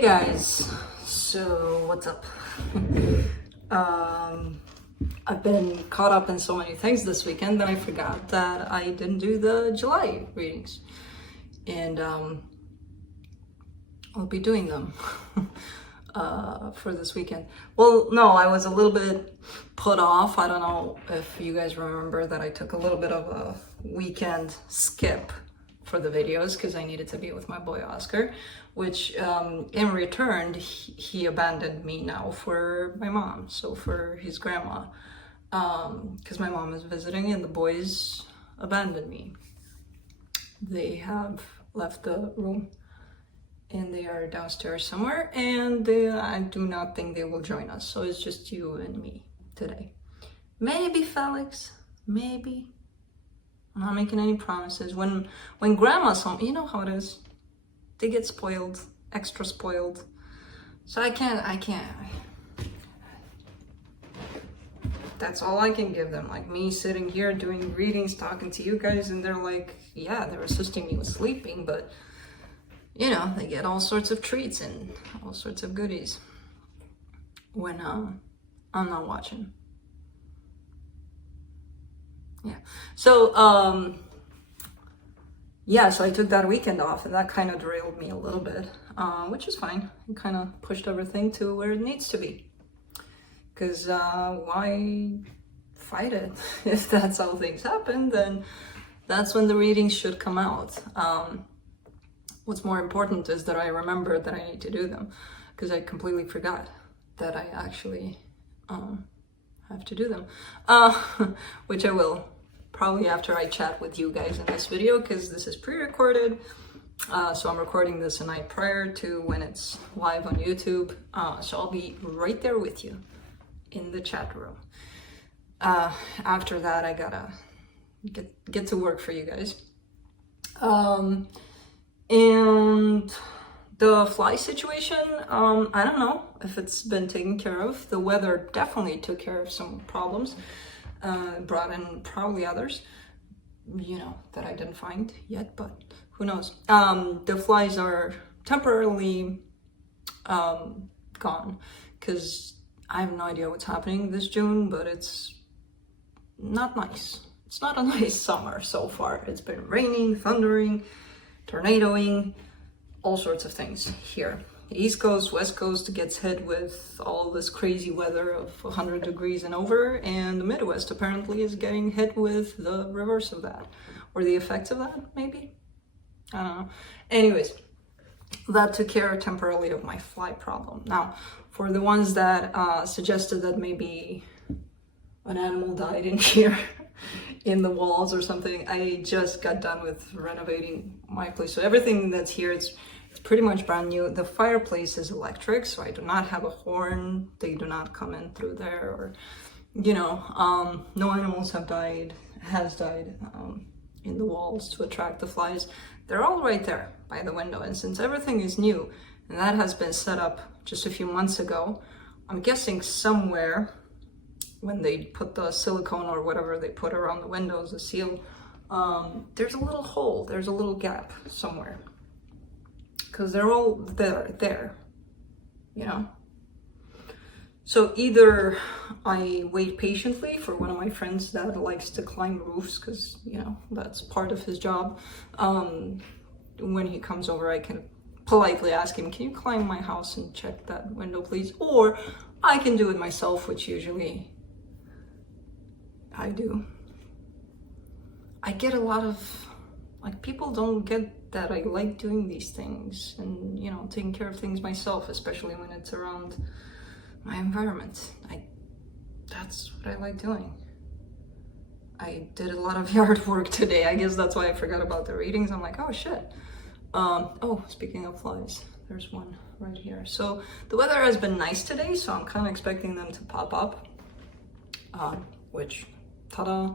Hey guys, so what's up? I've been caught up in so many things this weekend that I forgot that I didn't do the July readings, and I'll be doing them for this weekend. Well, no, I was a little bit put off. I don't know if you guys remember that I took a little bit of a weekend skip for the videos because I needed to be with my boy Oscar, which in return he abandoned me now for my mom, so for his grandma, because my mom is visiting and the boys abandoned me. They have left the room and they are downstairs somewhere, and I do not think they will join us, so it's just you and me today. Maybe Felix, maybe. I'm not making any promises. When grandma's home, you know how it is. They get spoiled, extra spoiled. So I can't. That's all I can give them. Like me sitting here doing readings, talking to you guys, and they're like, yeah, they're assisting me with sleeping, but you know, they get all sorts of treats and all sorts of goodies when I'm not watching. Yeah, so yeah, so I took that weekend off, and that kind of derailed me a little bit, which is fine. It kind of pushed everything to where it needs to be, because why fight it? If that's how things happen, then that's when the readings should come out. What's more important is that I remember that I need to do them, because I completely forgot that I actually have to do them, which I will probably after I chat with you guys in this video, because this is pre-recorded, so I'm recording this a night prior to when it's live on YouTube, so I'll be right there with you in the chat room. After that, I gotta get to work for you guys, and the fly situation, I don't know if it's been taken care of. The weather definitely took care of some problems, brought in probably others, you know, that I didn't find yet, but who knows. The flies are temporarily gone, because I have no idea what's happening this June, but it's not nice. It's not a nice summer so far. It's been raining, thundering, tornadoing, all sorts of things here. The East Coast, West Coast gets hit with all this crazy weather of 100 degrees and over, and the Midwest apparently is getting hit with the reverse of that, or the effects of that, maybe? I don't know. Anyways, that took care temporarily of my fly problem. Now, for the ones that suggested that maybe an animal died in here, in the walls or something, I just got done with renovating my place. So everything that's here, it's pretty much brand new. The fireplace is electric, so I do not have a horn. They do not come in through there, or, you know, no animals has died in the walls to attract the flies. They're all right there by the window. And since everything is new, and that has been set up just a few months ago, I'm guessing somewhere when they put the silicone or whatever they put around the windows, the seal, there's a little hole, there's a little gap somewhere, because they're all there, you know? So either I wait patiently for one of my friends that likes to climb roofs, because, you know, that's part of his job. When he comes over, I can politely ask him, can you climb my house and check that window, please? Or I can do it myself, which usually I do. I get a lot of, like, people don't get that I like doing these things and, you know, taking care of things myself, especially when it's around my environment. That's what I like doing. I did a lot of yard work today. I guess that's why I forgot about the readings. I'm like, oh shit. Oh, speaking of flies, there's one right here. So the weather has been nice today, so I'm kind of expecting them to pop up, which, ta-da.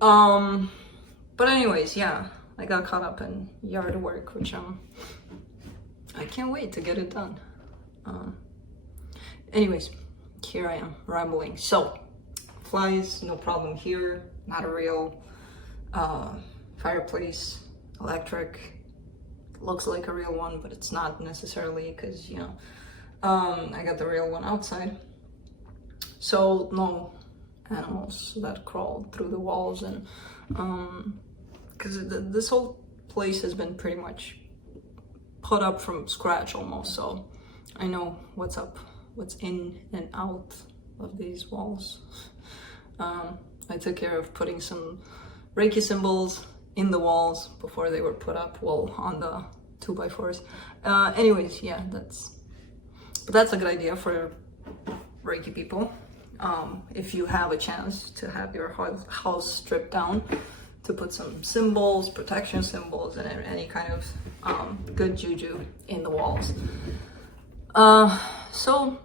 But anyways, yeah, I got caught up in yard work, which I can't wait to get it done. Anyways, here I am rambling. So flies, no problem here, not a real fireplace, electric, looks like a real one, but it's not necessarily, because, you know, I got the real one outside. So no animals that crawl through the walls, and because this whole place has been pretty much put up from scratch almost, so I know what's up, what's in and out of these walls. I took care of putting some Reiki symbols in the walls before they were put up, well, on the 2x4s. Anyways, yeah, that's a good idea for Reiki people. If you have a chance to have your house stripped down, to put some symbols, protection symbols, and any kind of good juju in the walls. So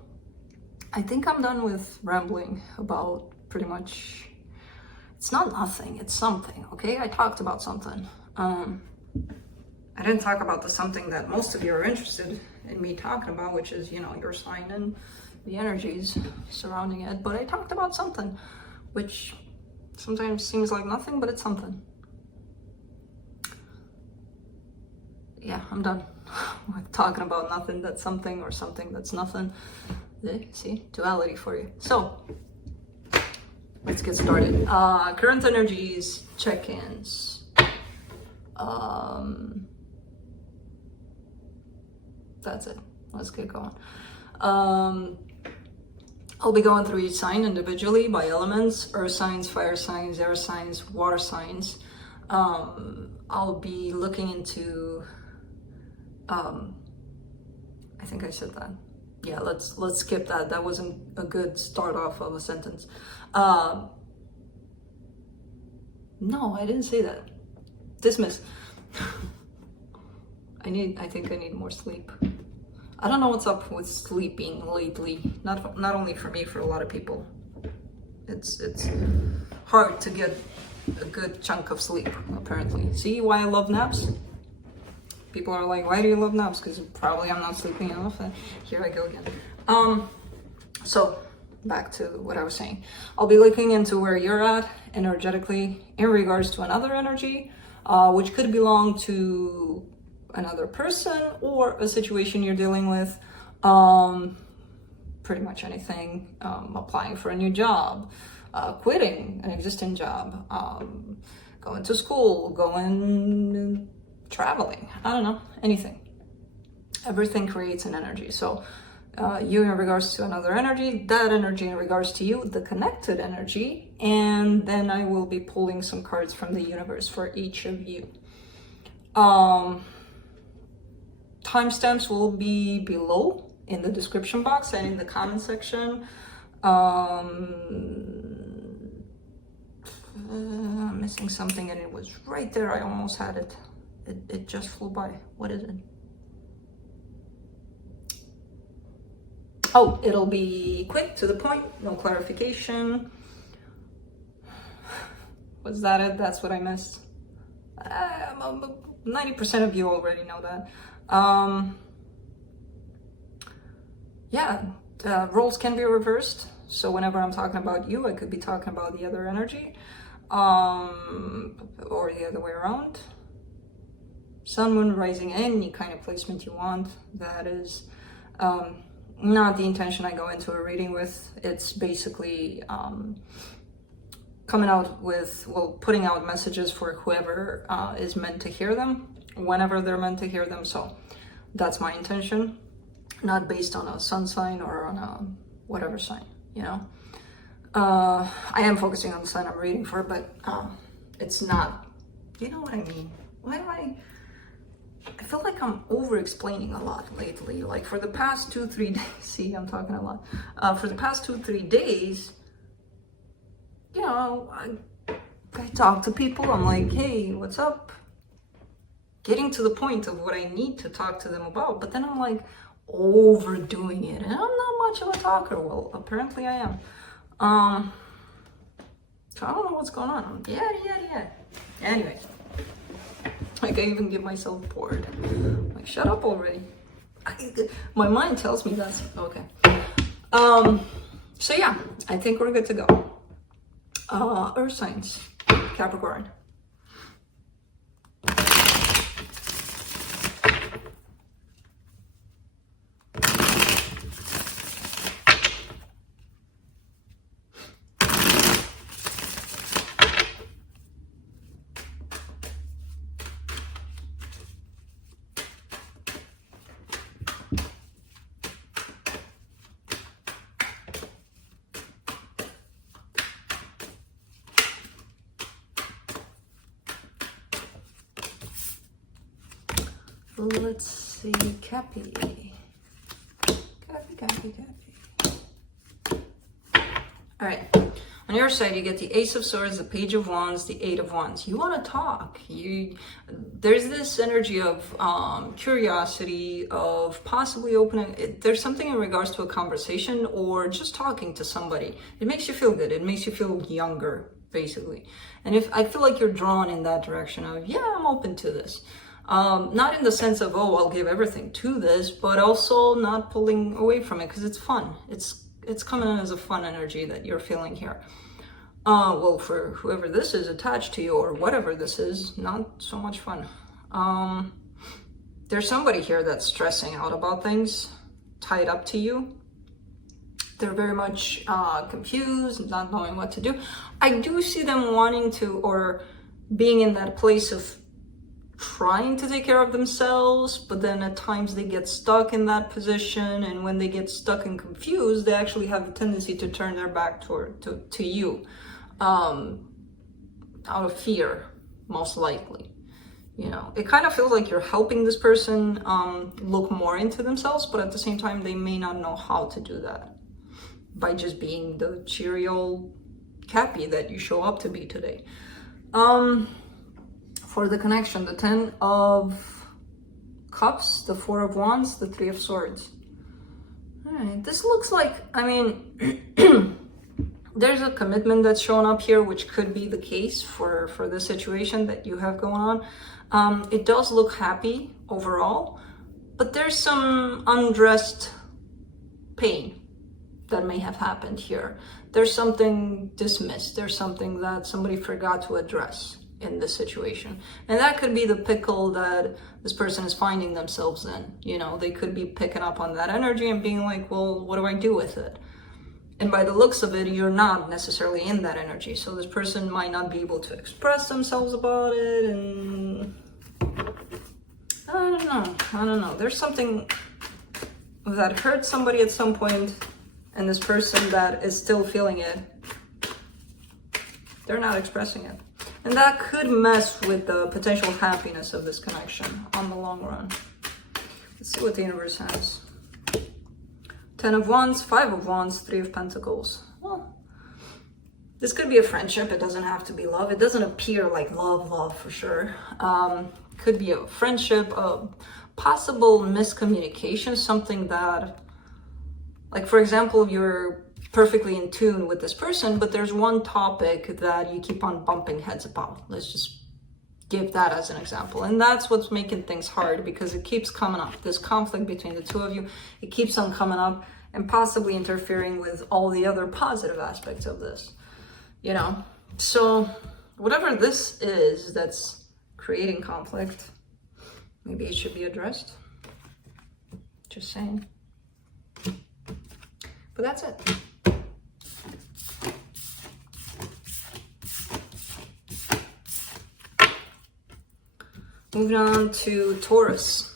I think I'm done with rambling about pretty much. It's not nothing, it's something, okay? I talked about something. I didn't talk about the something that most of you are interested in me talking about, which is, you know, your sign and the energies surrounding it. But I talked about something, which sometimes seems like nothing, but it's something. Yeah, I'm done with talking about nothing that's something, or something that's nothing. See, duality for you. So let's get started. Current energies, check-ins. That's it. Let's get going. I'll be going through each sign individually by elements: earth signs, fire signs, air signs, water signs. I'll be looking into, I think I said that. Yeah, let's skip that. That wasn't a good start off of a sentence. No, I didn't say that. Dismiss. I think I need more sleep. I don't know what's up with sleeping lately. Not only for me, for a lot of people. It's hard to get a good chunk of sleep, apparently. See why I love naps? People are like, why do you love naps? Because probably I'm not sleeping enough. And here I go again. So back to what I was saying. I'll be looking into where you're at energetically in regards to another energy, which could belong to another person or a situation you're dealing with. Pretty much anything. Applying for a new job, quitting an existing job, going to school, going traveling. I don't know, anything. Everything creates an energy. So you in regards to another energy, that energy in regards to you, the connected energy, and then I will be pulling some cards from the universe for each of you. Timestamps will be below in the description box and in the comment section. I'm missing something, and it was right there. I almost had it. It just flew by. What is it? Oh, it'll be quick, to the point, no clarification. Was that it? That's what I missed. 90% of you already know that. Yeah, roles can be reversed. So whenever I'm talking about you, I could be talking about the other energy, or the other way around. Sun, moon, rising, any kind of placement you want. That is not the intention I go into a reading with. It's basically coming out with, well, putting out messages for whoever is meant to hear them, whenever they're meant to hear them. So that's my intention, not based on a sun sign or on a whatever sign, you know. I am focusing on the sign I'm reading for, but it's not, you know what I mean? Why do I feel like I'm over-explaining a lot lately. Like for the past 2-3 days, see, I'm talking a lot. For the past 2-3 days, you know, I talk to people, I'm like, hey, what's up? Getting to the point of what I need to talk to them about, but then I'm like overdoing it, and I'm not much of a talker. Well, apparently I am. So I don't know what's going on. Yeah. Anyways, like I even get myself bored. Like, shut up already. My mind tells me that's okay. So yeah, I think we're good to go. Earth signs, Capricorn. Let's see, Cappy. Cappy. All right. On your side, you get the Ace of Swords, the Page of Wands, the Eight of Wands. You want to talk. There's this energy of curiosity, of possibly opening. There's something in regards to a conversation or just talking to somebody. It makes you feel good. It makes you feel younger, basically. And if I feel like you're drawn in that direction of, yeah, I'm open to this. Not in the sense of, oh, I'll give everything to this, but also not pulling away from it because it's fun. It's coming in as a fun energy that you're feeling here. Well, for whoever this is attached to you or whatever this is, not so much fun. There's somebody here that's stressing out about things, tied up to you. They're very much confused, not knowing what to do. I do see them wanting to, or being in that place of trying to take care of themselves, but then at times they get stuck in that position, and when they get stuck and confused, they actually have a tendency to turn their back to you, out of fear, most likely. You know, it kind of feels like you're helping this person look more into themselves, but at the same time, they may not know how to do that by just being the cheery old Cappy that you show up to be today. For the connection, the Ten of Cups, the Four of Wands, the Three of Swords. All right, this looks like, I mean, there's a commitment that's shown up here, which could be the case for the situation that you have going on. It does look happy overall, but there's some undressed pain that may have happened here. There's something dismissed. There's something that somebody forgot to address in this situation, and that could be the pickle that this person is finding themselves in. You know, they could be picking up on that energy and being like, well, what do I do with it? And by the looks of it, you're not necessarily in that energy, so this person might not be able to express themselves about it. And I don't know, there's something that hurt somebody at some point, and this person that is still feeling it, they're not expressing it. And that could mess with the potential happiness of this connection on the long run. Let's see what the universe has. Ten of Wands, Five of Wands, Three of Pentacles. Well, this could be a friendship. It doesn't have to be love. It doesn't appear like love for sure. Could be a friendship, a possible miscommunication, something that, like, for example, you're perfectly in tune with this person, but there's one topic that you keep on bumping heads about. Let's just give that as an example. And that's what's making things hard, because it keeps coming up. This conflict between the two of you, it keeps on coming up and possibly interfering with all the other positive aspects of this, you know? So whatever this is that's creating conflict, maybe it should be addressed. Just saying. But that's it. Moving on to Taurus.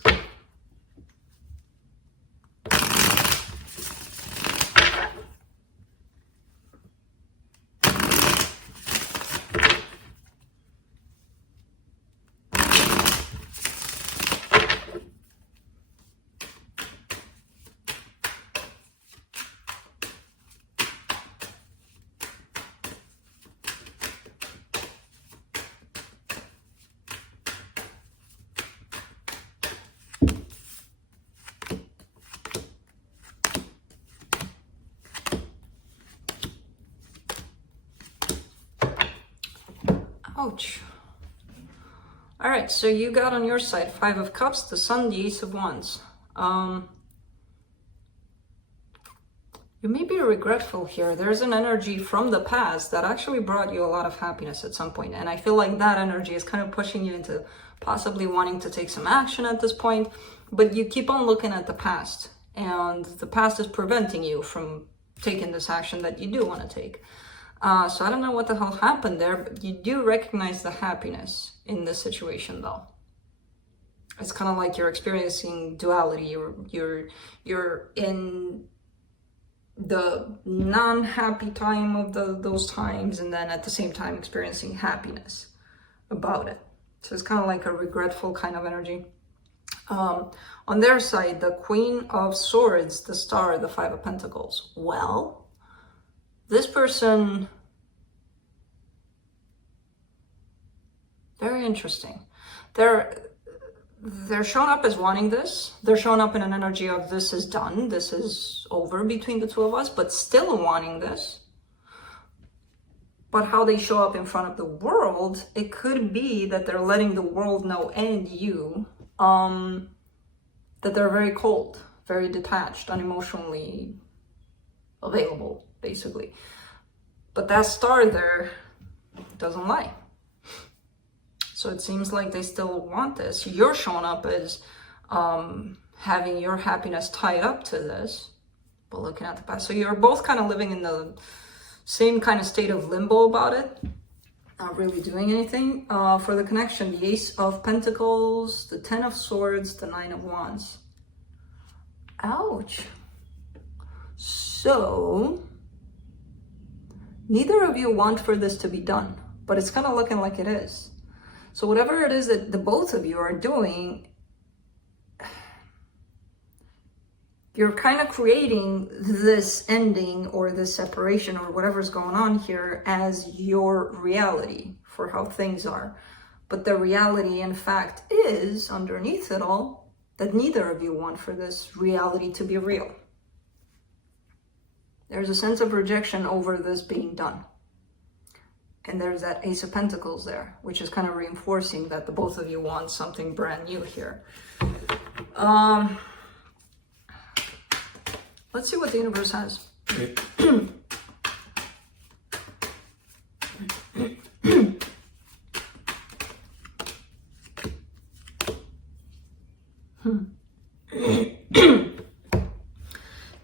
Ouch. All right, so you got on your side Five of Cups, the Sun, the Ace of Wands. You may be regretful here. There's an energy from the past that actually brought you a lot of happiness at some point. And I feel like that energy is kind of pushing you into possibly wanting to take some action at this point. But you keep on looking at the past, and the past is preventing you from taking this action that you do want to take. So I don't know what the hell happened there, but you do recognize the happiness in this situation, though. It's kind of like you're experiencing duality. You're in the non-happy time of those times, and then at the same time experiencing happiness about it. So it's kind of like a regretful kind of energy. On their side, the Queen of Swords, the Star, the Five of Pentacles. Well, this person, very interesting. They're showing up as wanting this. They're showing up in an energy of this is done, this is over between the two of us, but still wanting this. But how they show up in front of the world, it could be that they're letting the world know, and you, that they're very cold, very detached, unemotionally available, basically. But that star there doesn't lie. So it seems like they still want this. You're showing up as having your happiness tied up to this, but looking at the past. So you're both kind of living in the same kind of state of limbo about it, not really doing anything. For the connection, the Ace of Pentacles, the Ten of Swords, the Nine of Wands. Ouch. So neither of you want for this to be done, but it's kind of looking like it is. So whatever it is that the both of you are doing, you're kind of creating this ending or this separation or whatever's going on here as your reality for how things are. But the reality, in fact, is underneath it all that neither of you want for this reality to be real. There's a sense of rejection over this being done. And there's that Ace of Pentacles there, which is kind of reinforcing that the both of you want something brand new here. Let's see what the universe has.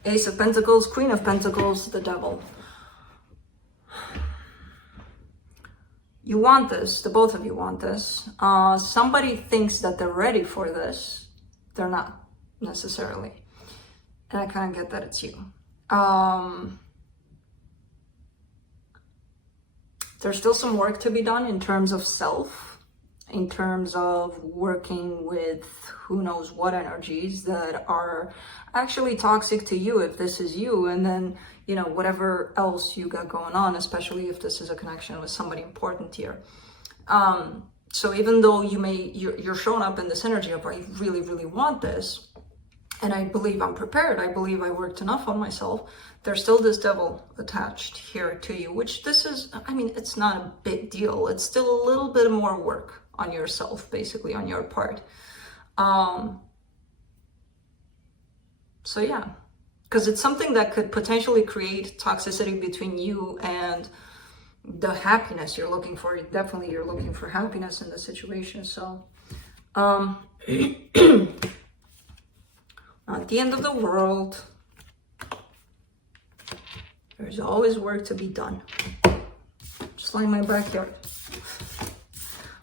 Ace of Pentacles, Queen of Pentacles, the Devil. You want this, the both of you want this. Somebody thinks that they're ready for this. They're not necessarily. And I kind of get that it's you. There's still some work to be done in terms of self, in terms of working with who knows what energies that are actually toxic to you if this is you, and then, you know, whatever else you got going on, especially if this is a connection with somebody important here. So even though you're showing up in this energy of I really, really want this, and I believe I'm prepared, I believe I worked enough on myself, there's still this devil attached here to you, which this is, I mean, it's not a big deal. It's still a little bit more work on yourself, basically, on your part. So yeah, because it's something that could potentially create toxicity between you and the happiness you're looking for. Definitely you're looking for happiness in the situation. So not the end of the world. There's always work to be done. Just like my backyard.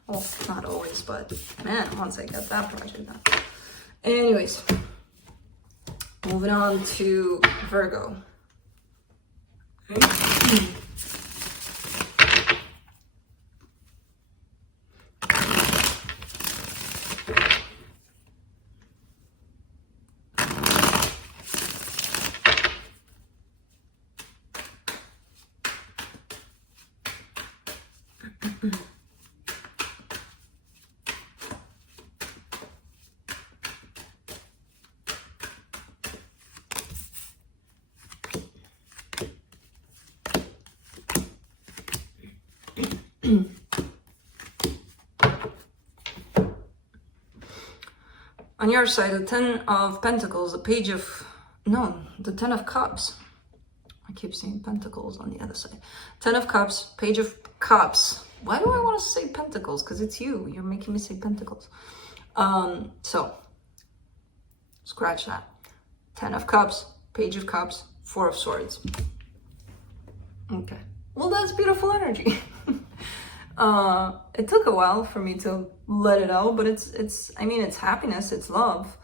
Well, not always, but man, once I get that project done. Anyways, moving on to Virgo. On your side, the Ten of Pentacles, the Page of... No, the Ten of Cups. I keep saying Pentacles on the other side. Ten of Cups, Page of Cups. Why do I want to say Pentacles? Because it's you. You're making me say Pentacles. So, scratch that. Ten of Cups, Page of Cups, Four of Swords. Okay. Well, that's beautiful energy. It took a while for me to let it out, but it's I mean, it's happiness, it's love.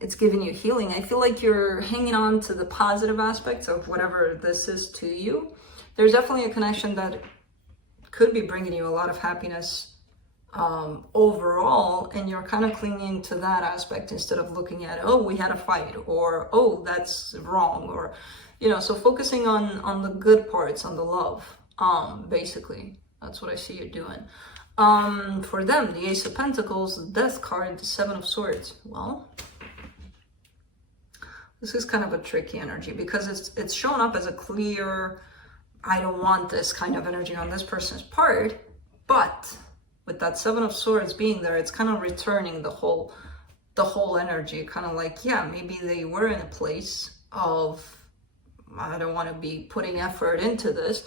It's giving you healing. I feel like you're hanging on to the positive aspects of whatever this is to you. There's definitely a connection that could be bringing you a lot of happiness overall, and you're kind of clinging to that aspect instead of looking at, oh, we had a fight, or oh, that's wrong, or you know, so focusing on the good parts, on the love, basically. That's what I see you doing. For them, the Ace of Pentacles, the Death card, the Seven of Swords. Well, this is kind of a tricky energy because it's shown up as a clear, I don't want this kind of energy on this person's part, but with that Seven of Swords being there, it's kind of returning the whole energy, kind of like, yeah, maybe they were in a place of, I don't want to be putting effort into this.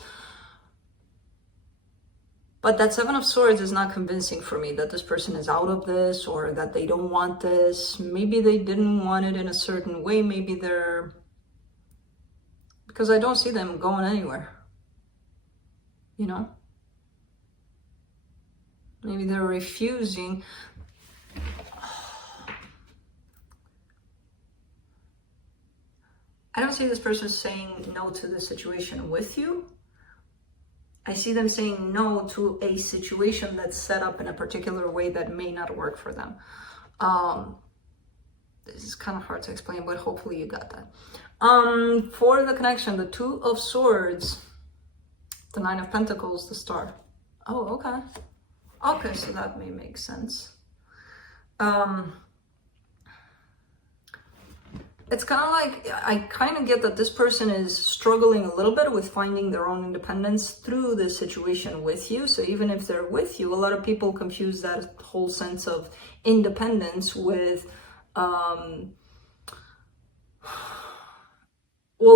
But that Seven of Swords is not convincing for me that this person is out of this or that they don't want this. Maybe they didn't want it in a certain way. Maybe they're... Because I don't see them going anywhere. You know? Maybe they're refusing. I don't see this person saying no to the situation with you. I see them saying no to a situation that's set up in a particular way that may not work for them. This is kind of hard to explain, but hopefully you got that. For the connection, the Two of Swords, the Nine of Pentacles, the Star. Oh, okay. Okay, so that may make sense. It's kind of like, I kind of get that this person is struggling a little bit with finding their own independence through this situation with you. So even if they're with you, a lot of people confuse that whole sense of independence with, well,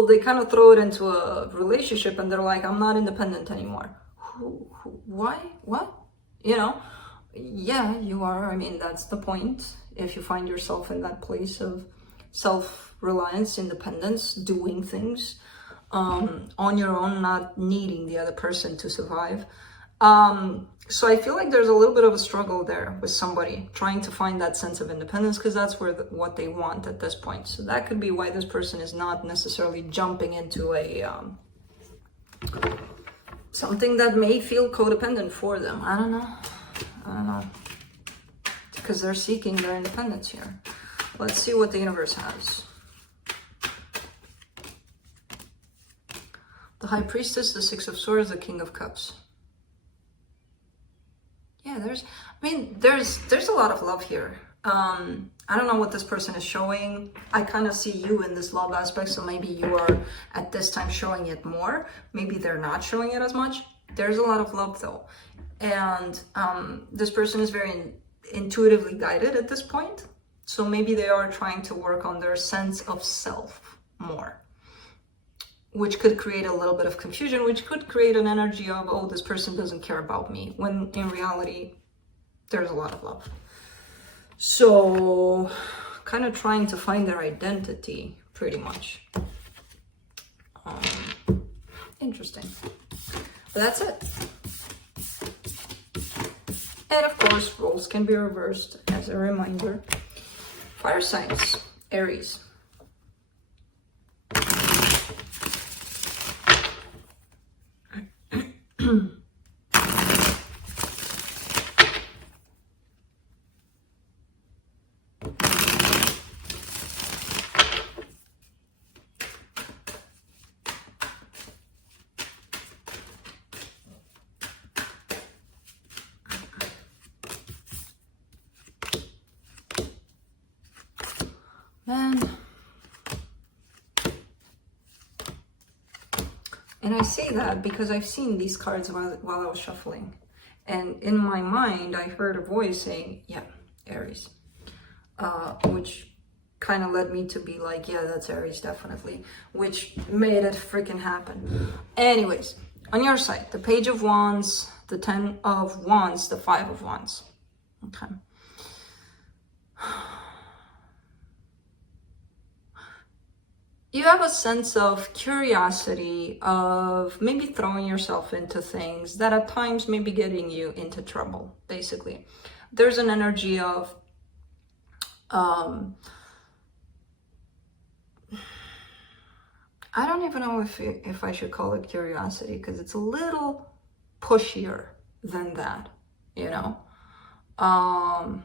they kind of throw it into a relationship and they're like, I'm not independent anymore. Why? What? You know? Yeah, you are. I mean, that's the point. If you find yourself in that place of self-reliance, independence, doing things on your own, not needing the other person to survive. So I feel like there's a little bit of a struggle there with somebody trying to find that sense of independence because that's where what they want at this point. So that could be why this person is not necessarily jumping into a something that may feel codependent for them. I don't know. Because they're seeking their independence here. Let's see what the universe has. The High Priestess, the Six of Swords, the King of Cups. Yeah, there's a lot of love here. I don't know what this person is showing. I kind of see you in this love aspect, so maybe you are at this time showing it more. Maybe they're not showing it as much. There's a lot of love though. And this person is very intuitively guided at this point. So maybe they are trying to work on their sense of self more, which could create a little bit of confusion, which could create an energy of, oh, this person doesn't care about me, when in reality, there's a lot of love. So kind of trying to find their identity, pretty much. Interesting. But that's it. And of course, roles can be reversed as a reminder. Fire signs, Aries. And I say that because I've seen these cards while I was shuffling. And in my mind, I heard a voice saying, yeah, Aries. Which kind of led me to be like, yeah, that's Aries, definitely. Which made it freaking happen. Anyways, on your side, the Page of Wands, the Ten of Wands, the Five of Wands. Okay. You have a sense of curiosity, of maybe throwing yourself into things that at times may be getting you into trouble, basically. There's an energy of, I don't even know if I should call it curiosity, because it's a little pushier than that, you know? But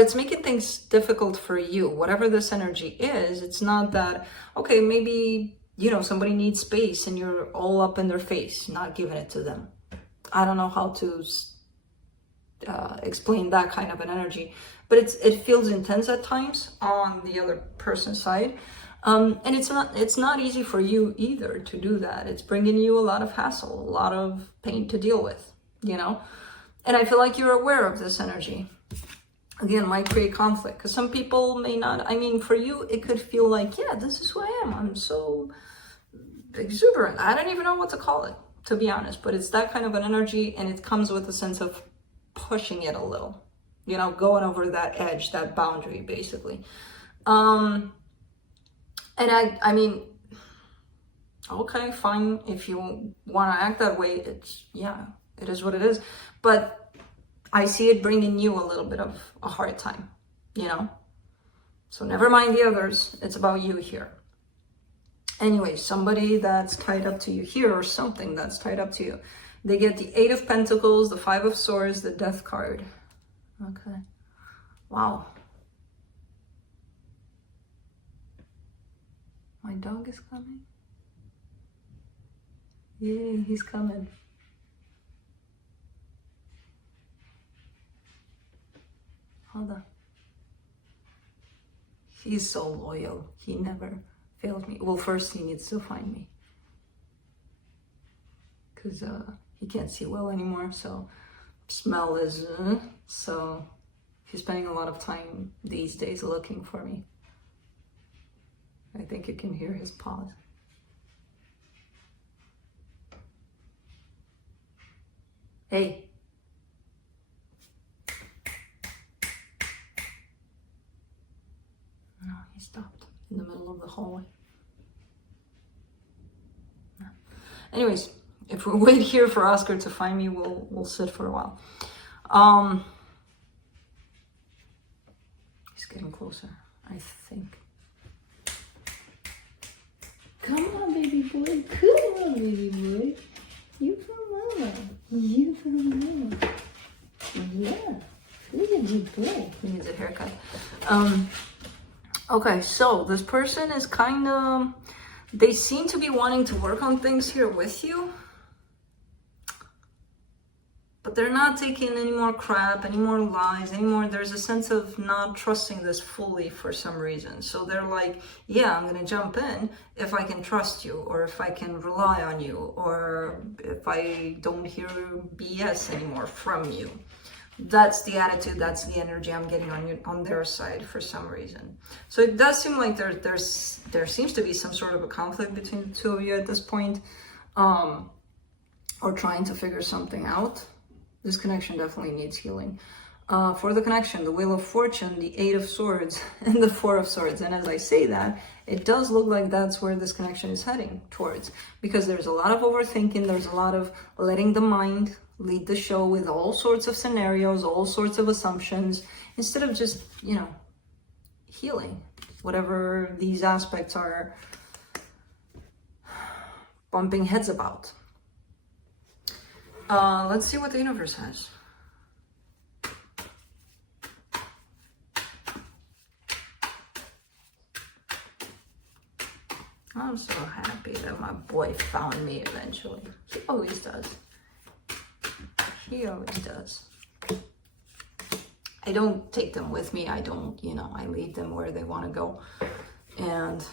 it's making things difficult for you. Whatever this energy is, it's not that, okay, maybe, you know, somebody needs space and you're all up in their face, not giving it to them. I don't know how to explain that kind of an energy, but it feels intense at times on the other person's side. And it's not easy for you either to do that. It's bringing you a lot of hassle, a lot of pain to deal with, you know? And I feel like you're aware of this energy. Again, might create conflict because some people may not. I mean, for you, it could feel like, yeah, this is who I am. I'm so exuberant. I don't even know what to call it, to be honest, but it's that kind of an energy, and it comes with a sense of pushing it a little, you know, going over that edge, that boundary, basically. And I mean, okay, fine. If you want to act that way, yeah, it is what it is. But I see it bringing you a little bit of a hard time, you know? So never mind the others. It's about you here. Anyway, somebody that's tied up to you here, or something that's tied up to you. They get the 8 of Pentacles, the 5 of Swords, the Death card. Okay. Wow. My dog is coming. Yay, he's coming. Hold on. He's so loyal. He never failed me. Well, first he needs to find me. Because he can't see well anymore, so smell is... so he's spending a lot of time these days looking for me. I think you can hear his paws. Hey. No, he stopped in the middle of the hallway. No. Anyways, if we wait here for Oscar to find me, we'll sit for a while. He's getting closer, I think. Come on, baby boy. Come on, baby boy. You from mama. You from mama. Yeah. He's a good boy. He needs a haircut. Okay, so this person is kind of... They seem to be wanting to work on things here with you. But they're not taking any more crap, any more lies, anymore. There's a sense of not trusting this fully for some reason. So they're like, yeah, I'm going to jump in if I can trust you, or if I can rely on you, or if I don't hear BS anymore from you. That's the attitude, that's the energy I'm getting on their side for some reason. So it does seem like there seems to be some sort of a conflict between the two of you at this point, or trying to figure something out. This connection definitely needs healing. For the connection, the Wheel of Fortune, the 8 of Swords, and the 4 of Swords. And as I say that, it does look like that's where this connection is heading towards. Because there's a lot of overthinking, there's a lot of letting the mind lead the show with all sorts of scenarios, all sorts of assumptions, instead of just, you know, healing whatever these aspects are bumping heads about. Let's see what the universe has. I'm so happy that my boy found me eventually. He always does. He always does. I don't take them with me. I don't, you know, I leave them where they want to go. And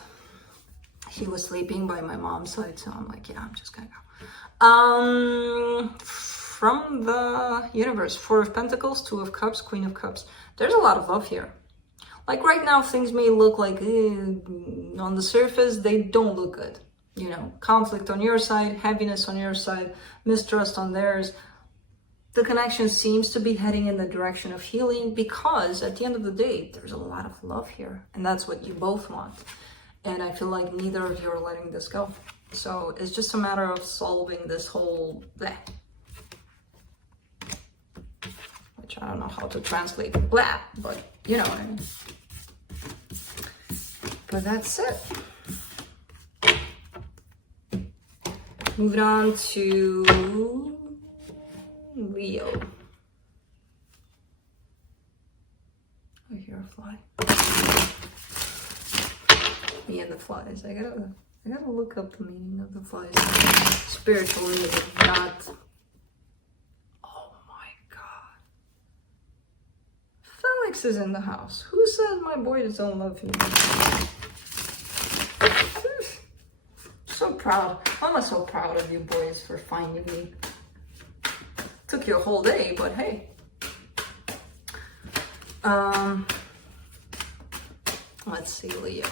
he was sleeping by my mom's side, so I'm like, yeah, I'm just gonna go. From the universe, 4 of Pentacles, 2 of Cups, Queen of Cups. There's a lot of love here. Like right now, things may look like, on the surface, they don't look good. You know, conflict on your side, heaviness on your side, mistrust on theirs. The connection seems to be heading in the direction of healing because at the end of the day, there's a lot of love here. And that's what you both want. And I feel like neither of you are letting this go. So it's just a matter of solving this whole bleh. Which I don't know how to translate blah, but you know what I mean. But that's it. Moving on to Leo. me and the flies. I gotta look up the meaning of the flies spiritually, but not. Oh my God. Felix is in the house. Who says my boys don't love you? So proud. I'm so proud of you boys for finding me. Took you a whole day, but hey. Let's see, Leo.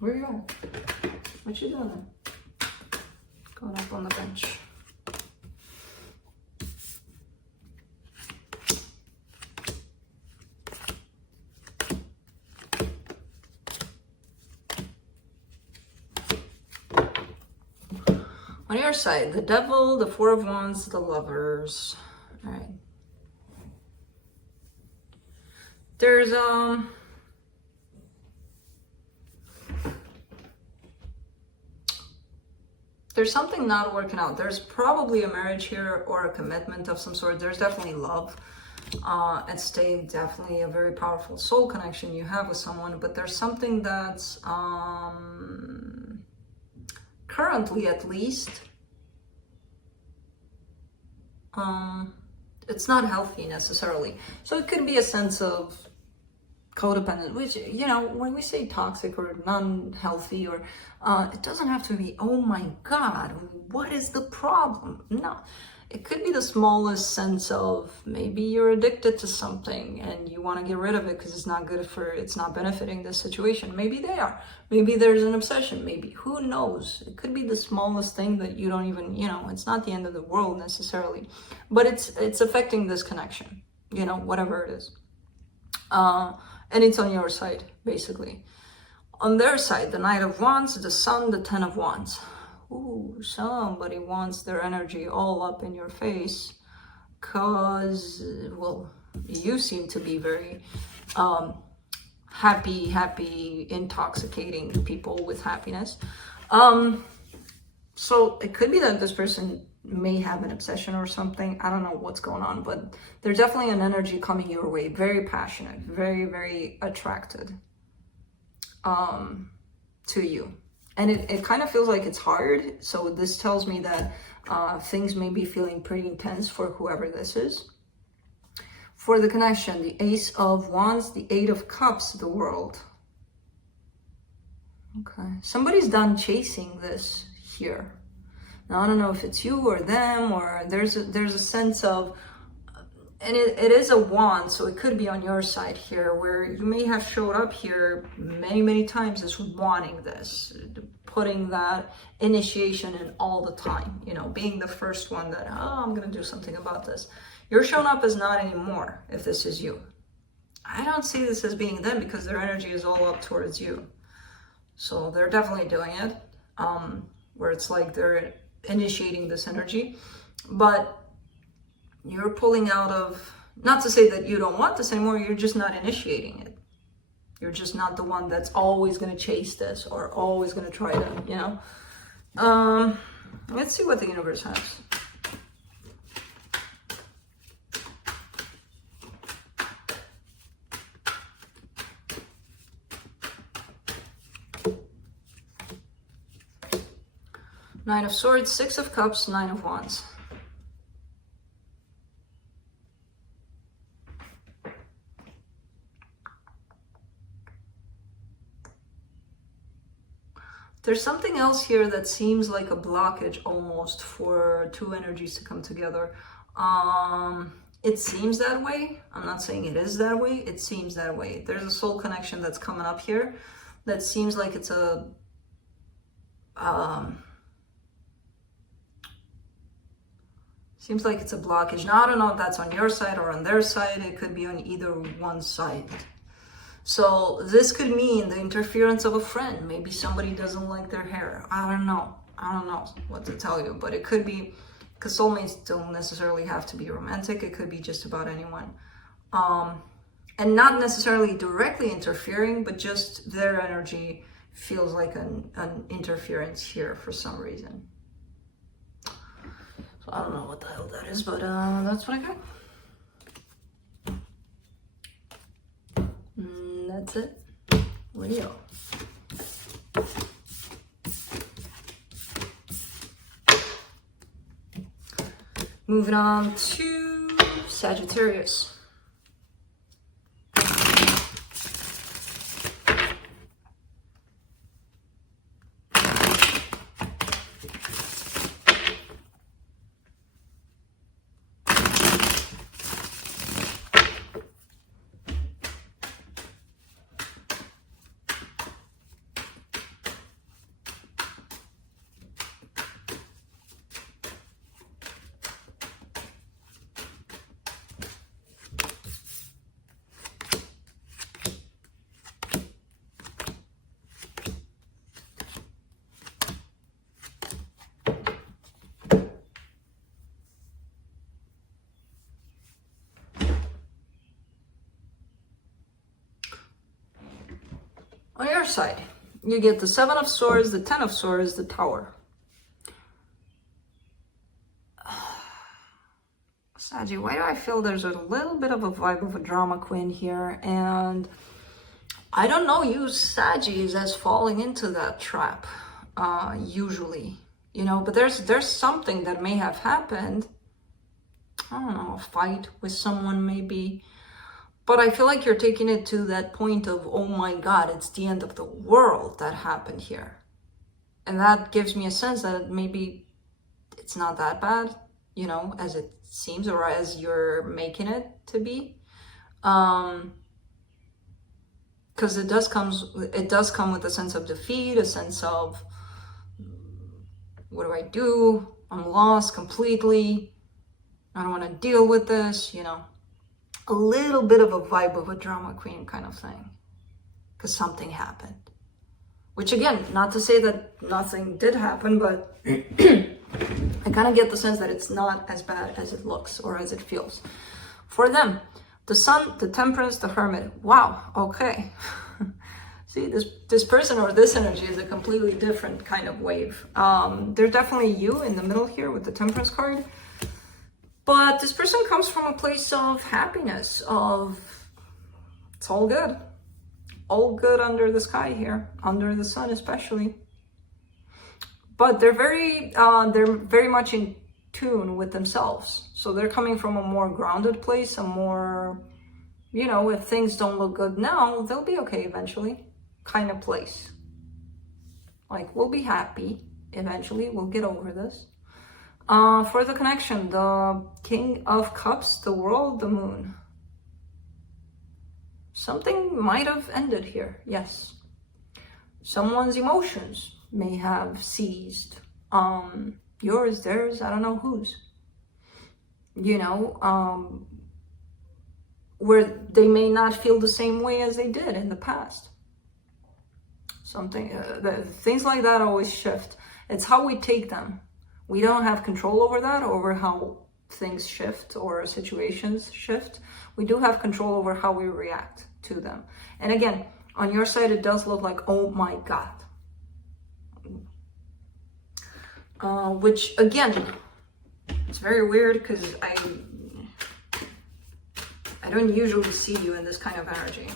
Where you at? What you doing? Going up on the bench. On your side, the devil, the Four of Wands, the Lovers. All right. There's something not working out. There's probably a marriage here or a commitment of some sort. There's definitely love at stake, definitely a very powerful soul connection you have with someone, but there's something that's currently, at least, it's not healthy necessarily. So it could be a sense of codependent, which, you know, when we say toxic or non-healthy, or it doesn't have to be, oh my God, what is the problem? No, it could be the smallest sense of maybe you're addicted to something and you want to get rid of it because it's not good for, it's not benefiting this situation. Maybe they are. Maybe there's an obsession. Maybe, who knows? It could be the smallest thing that you don't even, you know, it's not the end of the world necessarily, but it's affecting this connection, you know, whatever it is. And it's on your side, basically. On their side, the Knight of Wands, the Sun, the Ten of Wands. Ooh, somebody wants their energy all up in your face because, well, you seem to be very happy, intoxicating people with happiness. So it could be that this person may have an obsession or something. I don't know what's going on, but there's definitely an energy coming your way. Very passionate, very, very attracted to you. And it kind of feels like it's hard. So this tells me that things may be feeling pretty intense for whoever this is. For the connection, the Ace of Wands, the Eight of Cups, the World. Okay, somebody's done chasing this here. Now, I don't know if it's you or them, or there's a sense of, and it is a wand, so it could be on your side here, where you may have showed up here many times as wanting this, putting that initiation in all the time, you know, being the first one that, oh, I'm going to do something about this. You're shown up as not anymore if this is you. I don't see this as being them because their energy is all up towards you. So they're definitely doing it, where it's like they're initiating this energy, but you're pulling out of, not to say that you don't want this anymore, you're just not initiating it. You're just not the one that's always going to chase this or always going to try to, you know. Let's see what the universe has. Nine of Swords, Six of Cups, Nine of Wands. There's something else here that seems like a blockage almost for two energies to come together. It seems that way. I'm not saying it is that way. It seems that way. There's a soul connection that's coming up here that seems like it's a... seems like it's a blockage. Now, I don't know if that's on your side or on their side. It could be on either one side. So this could mean the interference of a friend. Maybe somebody doesn't like their hair. I don't know. I don't know what to tell you. But it could be, because soulmates don't necessarily have to be romantic. It could be just about anyone. And not necessarily directly interfering, but just their energy feels like an interference here for some reason. I don't know what the hell that is, but that's what I got. That's it. Leo. Moving on to Sagittarius. On your side, you get the 7 of Swords, the 10 of Swords, the Tower. Saggy, why do I feel there's a little bit of a vibe of a drama queen here? And I don't know, you Saggies as falling into that trap, usually, you know, but there's something that may have happened. I don't know, a fight with someone maybe. But I feel like you're taking it to that point of, oh my God, it's the end of the world that happened here. And that gives me a sense that maybe it's not that bad, you know, as it seems or as you're making it to be. Because it does come with a sense of defeat, a sense of, what do I do? I'm lost completely. I don't want to deal with this, you know. A little bit of a vibe of a drama queen kind of thing, because something happened. Which again, not to say that nothing did happen, but I kind of get the sense that it's not as bad as it looks or as it feels. For them, the Sun, the Temperance, the Hermit. Wow, okay. See, this person or this energy is a completely different kind of wave. There's definitely you in the middle here with the Temperance card. But this person comes from a place of happiness, of it's all good. All good under the sky here, under the sun especially. But they're very much in tune with themselves. So they're coming from a more grounded place, a more, you know, if things don't look good now, they'll be okay eventually kind of place. Like, we'll be happy eventually, we'll get over this. For the connection, the King of Cups, the World, the Moon. Something might have ended here, yes. Someone's emotions may have ceased. Yours, theirs, I don't know whose. You know, where they may not feel the same way as they did in the past. Something, things like that always shift. It's how we take them. We don't have control over that, over how things shift or situations shift. We do have control over how we react to them. And again, on your side, it does look like, oh my God. Which again, it's very weird because I don't usually see you in this kind of energy.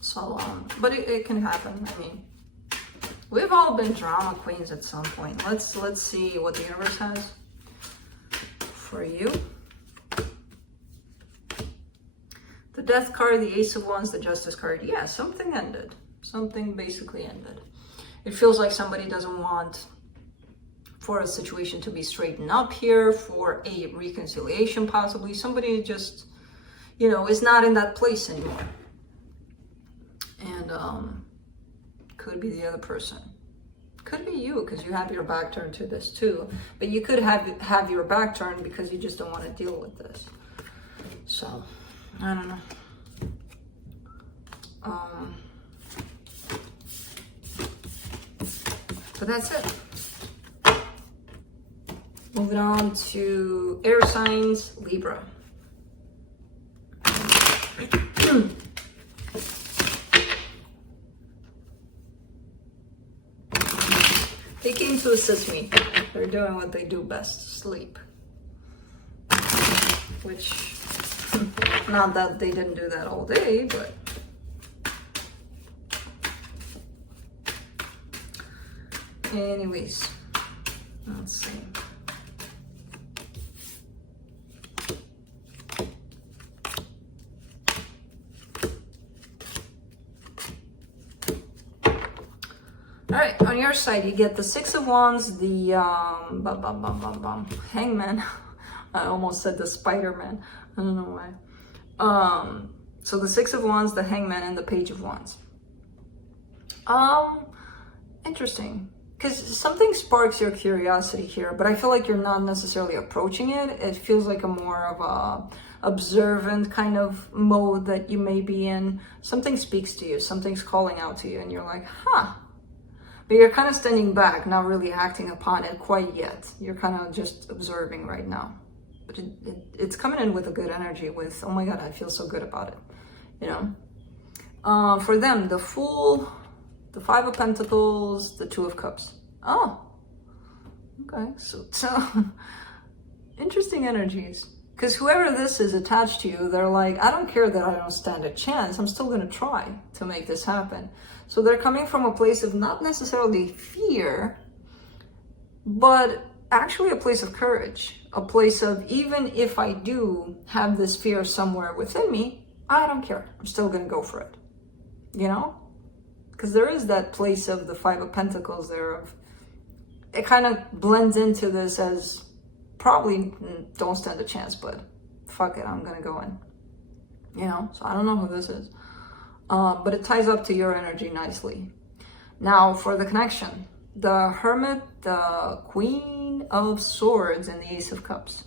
So, but it can happen. I mean, we've all been drama queens at some point. Let's see what the universe has for you. The Death card, the Ace of Wands, the Justice card. Yeah, something ended. Something basically ended. It feels like somebody doesn't want for a situation to be straightened up here, for a reconciliation possibly. Somebody just, you know, is not in that place anymore. And could be the other person. Could be you, because you have your back turned to this too. But you could have your back turned because you just don't want to deal with this. So, I don't know. But that's it. Moving on to air signs, Libra. They came to assist me. They're doing what they do best, sleep. Which, not that they didn't do that all day, but Anyways, let's see. All right, on your side, you get the Six of Wands, the Hangman. I almost said the Spider-Man. I don't know why. So the Six of Wands, the Hangman, and the Page of Wands. Interesting. Because something sparks your curiosity here, but I feel like you're not necessarily approaching it. It feels like a more of a observant kind of mode that you may be in. Something speaks to you, something's calling out to you, and you're like, huh. But you're kind of standing back, not really acting upon it quite yet. You're kind of just observing right now. But it's coming in with a good energy, with, oh my God, I feel so good about it, you know? For them, the Fool, the Five of Pentacles, the Two of Cups. Oh, okay, so interesting energies. Because whoever this is attached to you, they're like, I don't care that I don't stand a chance. I'm still going to try to make this happen. So they're coming from a place of not necessarily fear, but actually a place of courage. A place of, even if I do have this fear somewhere within me, I don't care. I'm still going to go for it. You know? Because there is that place of the Five of Pentacles there. Of it kind of blends into this as probably don't stand a chance, but fuck it, I'm going to go in. You know? So I don't know who this is. But it ties up to your energy nicely. Now for the connection, the Hermit, the Queen of Swords, and the Ace of Cups.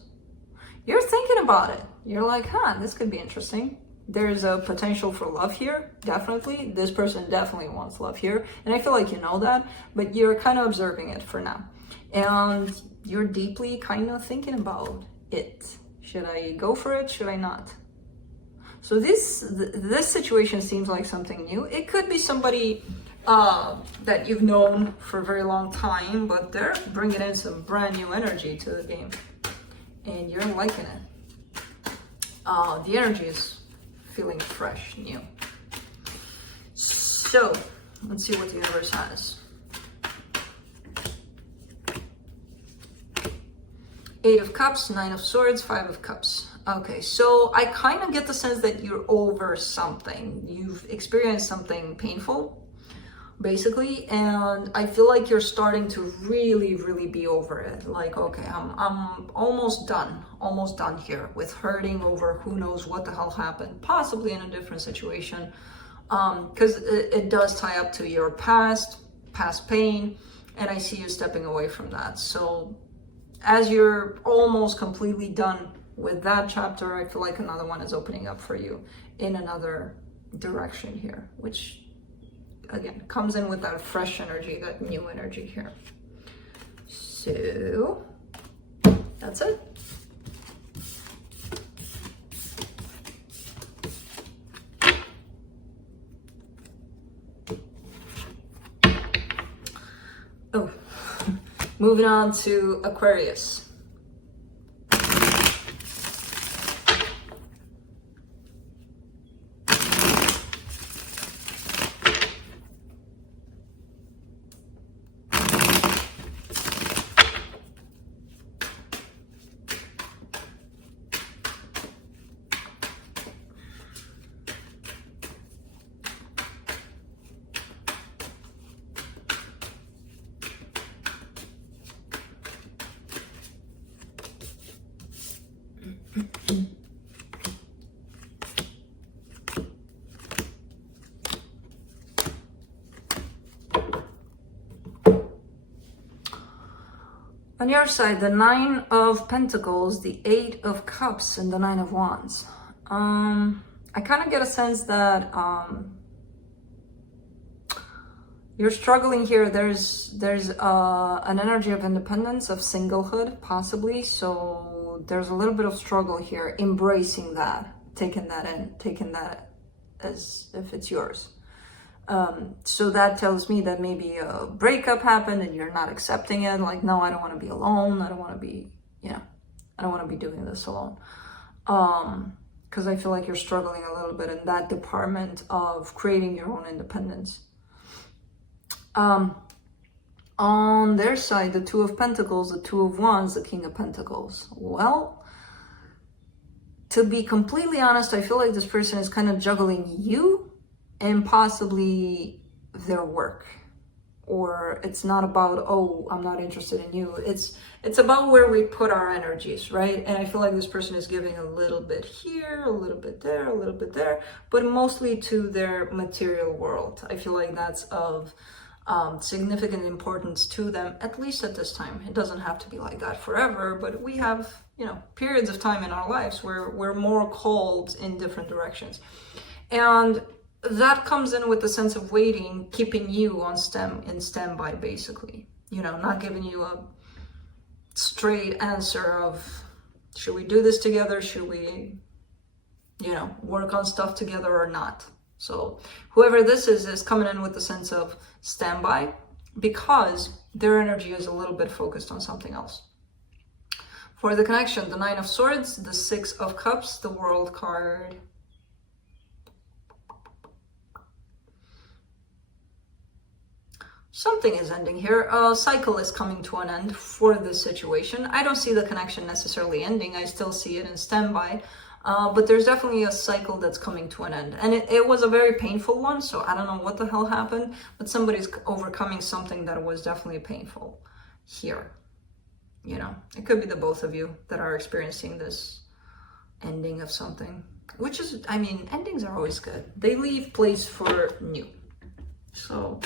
You're thinking about it. You're like, huh, this could be interesting. There's a potential for love here, definitely. This person definitely wants love here. And I feel like you know that, but you're kind of observing it for now. And you're deeply kind of thinking about it. Should I go for it? Should I not? So this situation seems like something new. It could be somebody that you've known for a very long time, but they're bringing in some brand new energy to the game. And you're liking it. The energy is feeling fresh, new. So, let's see what the universe has. Eight of Cups, Nine of Swords, Five of Cups. Okay, so I kind of get the sense that you're over something. You've experienced something painful, basically, and I feel like you're starting to really be over it. Like, okay, I'm almost done here with hurting over who knows what the hell happened, possibly in a different situation, because it does tie up to your past pain, and I see you stepping away from that. So as you're almost completely done with that chapter, I feel like another one is opening up for you in another direction here, which again comes in with that fresh energy, that new energy here. So that's it. Oh, moving on to Aquarius. On your side, the Nine of Pentacles, the Eight of Cups, and the Nine of Wands. I kind of get a sense that you're struggling here. There's an energy of independence, of singlehood, possibly. So there's a little bit of struggle here, embracing that, taking that in, taking that as if it's yours. So that tells me that maybe a breakup happened and you're not accepting it. Like, no, I don't want to be alone. I don't want to be, I don't want to be doing this alone. Because I feel like you're struggling a little bit in that department of creating your own independence. On On their side, the Two of Pentacles, the Two of Wands, the King of Pentacles. Well, to be completely honest, I feel like this person is kind of juggling you and possibly their work. Or it's not about, oh, I'm not interested in you. It's about where we put our energies, right? And I feel like this person is giving a little bit here, a little bit there, a little bit there, but mostly to their material world. I feel like that's of significant importance to them, at least at this time. It doesn't have to be like that forever, but we have, you know, periods of time in our lives where we're more called in different directions. And that comes in with the sense of waiting, keeping you on standby, basically. You know, not giving you a straight answer of, should we do this together? Should we, you know, work on stuff together or not? So whoever this is coming in with the sense of standby because their energy is a little bit focused on something else. For the connection, the Nine of Swords, the Six of Cups, the World card. Something is ending here. A cycle is coming to an end for this situation. I don't see the connection necessarily ending. I still see it in standby. But there's definitely a cycle that's coming to an end. And it was a very painful one, so I don't know what the hell happened, but somebody's overcoming something that was definitely painful here. You know, it could be the both of you that are experiencing this ending of something, which is, I mean, endings are always good. They leave place for new. So,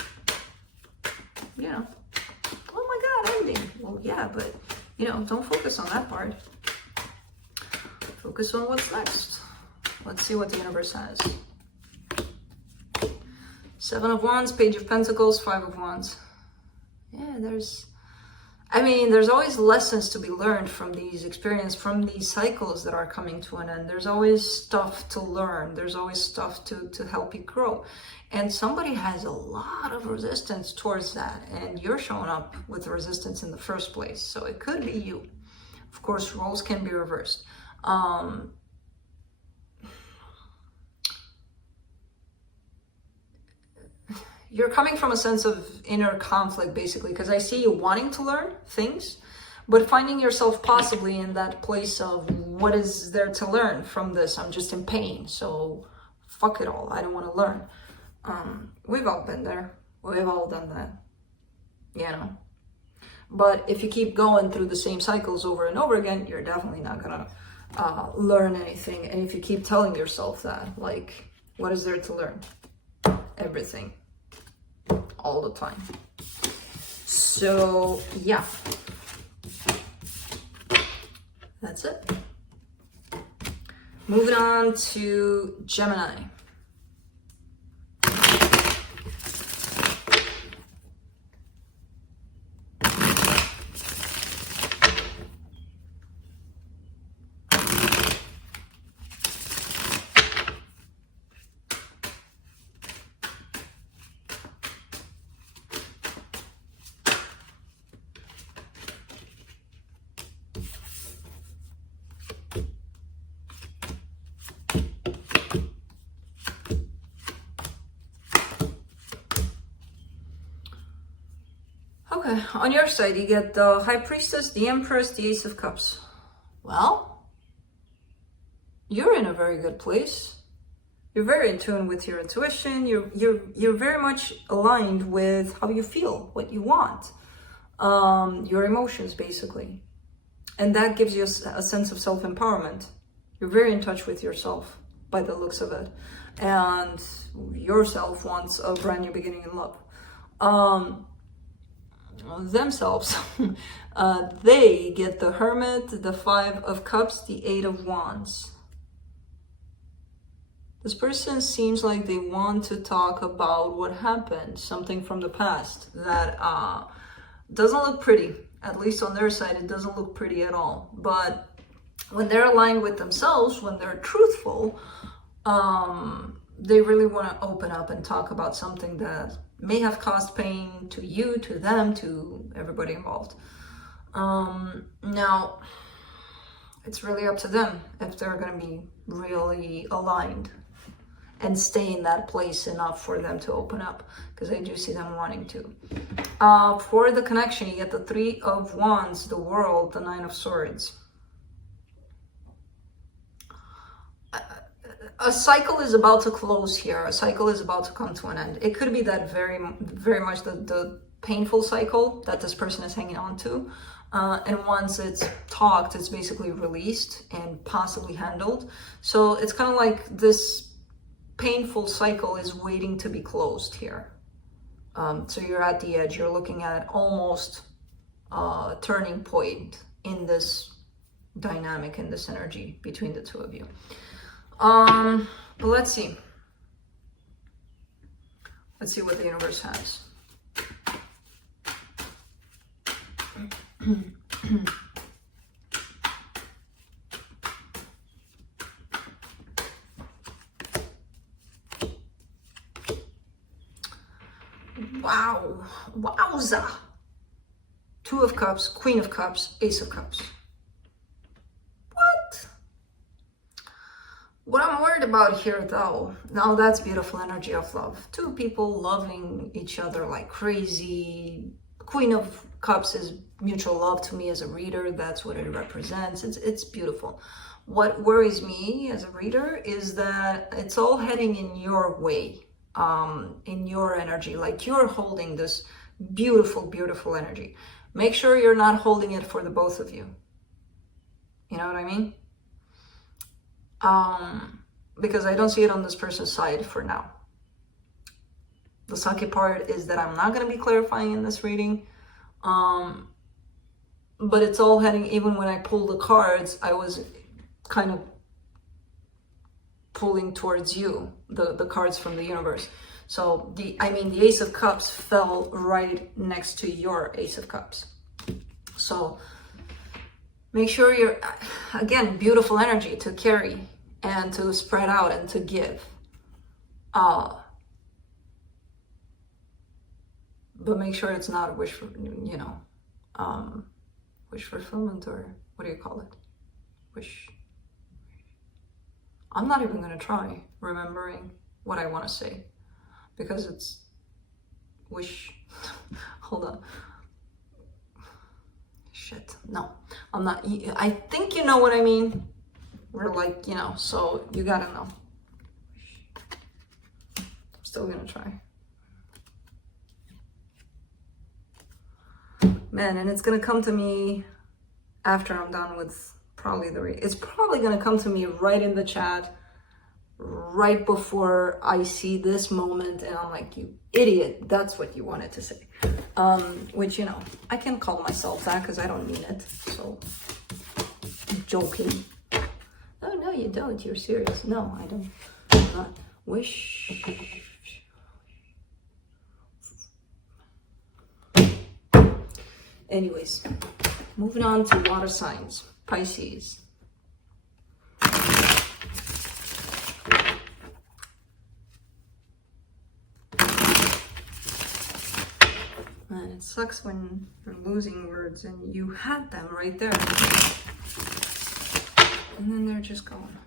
you know, oh my God, ending. Well, yeah, but, you know, don't focus on that part. Focus on what's next. Let's see what the universe has. Seven of Wands, Page of Pentacles, Five of Wands. Yeah, there's always lessons to be learned from these experiences, from these cycles that are coming to an end. There's always stuff to learn. There's always stuff to help you grow. And somebody has a lot of resistance towards that. And you're showing up with resistance in the first place. So it could be you. Of course, roles can be reversed. You're coming from a sense of inner conflict, basically, because I see you wanting to learn things, but finding yourself possibly in that place of, what is there to learn from this? I'm just in pain, so fuck it all. I don't want to learn. We've all been there. We've all done that, you know. But if you keep going through the same cycles over and over again, you're definitely not gonna learn anything. And if you keep telling yourself that, like, what is there to learn? Everything. All the time. So, yeah. That's it. Moving on to Gemini. Okay, on your side, you get the High Priestess, the Empress, the Ace of Cups. Well, you're in a very good place. You're very in tune with your intuition. You're very much aligned with how you feel, what you want, your emotions, basically. And that gives you a sense of self-empowerment. You're very in touch with yourself, by the looks of it. And yourself wants a brand new beginning in love. Themselves, they get the Hermit, the Five of Cups, the Eight of Wands. This person seems like they want to talk about what happened, something from the past that doesn't look pretty. At least on their side, it doesn't look pretty at all. But when they're aligned with themselves, when they're truthful, they really want to open up and talk about something that may have caused pain to you, to them, to everybody involved. Now, it's really up to them if they're going to be really aligned and stay in that place enough for them to open up, because I do see them wanting to. For the connection, you get the Three of Wands, the World, the Nine of Swords. A cycle is about to close here. A cycle is about to come to an end. It could be that very much the painful cycle that this person is hanging on to. And once it's talked, it's basically released and possibly handled. So it's kind of like this painful cycle is waiting to be closed here. So you're at the edge. You're looking at almost a turning point in this dynamic, in this energy between the two of you. But let's see. Let's see what the universe has. Wow, wowza. Two of Cups, Queen of Cups, Ace of Cups. What I'm worried about here, though, now that's beautiful energy of love. Two people loving each other like crazy. Queen of Cups is mutual love to me as a reader. That's what it represents. It's beautiful. What worries me as a reader is that it's all heading in your way, in your energy, like you're holding this beautiful, beautiful energy. Make sure you're not holding it for the both of you. You know what I mean? Because I don't see it on this person's side for now. The sucky part is that I'm not going to be clarifying in this reading. But it's all heading, even when I pulled the cards, I was kind of pulling towards you, the cards from the universe. So the Ace of Cups fell right next to your Ace of Cups. So make sure you're, again, beautiful energy to carry and to spread out and to give. But make sure it's not a wish for, wish fulfillment, or what do you call it? Wish. I'm not even gonna try remembering what I want to say, because it's wish. Hold on. Shit. No, I'm not. I think you know what I mean. We're like, so you gotta know. I'm still gonna try. Man, and it's gonna come to me after I'm done with probably it's probably gonna come to me right in the chat, right before I see this moment, and I'm like, you idiot, that's what you wanted to say. Which, I can call myself that because I don't mean it, so I'm joking. Oh, no, you don't, you're serious. No, I don't. I'm not. Wish. Anyways, moving on to water signs. Pisces. Man, it sucks when you're losing words and you had them right there. And then they're just gone.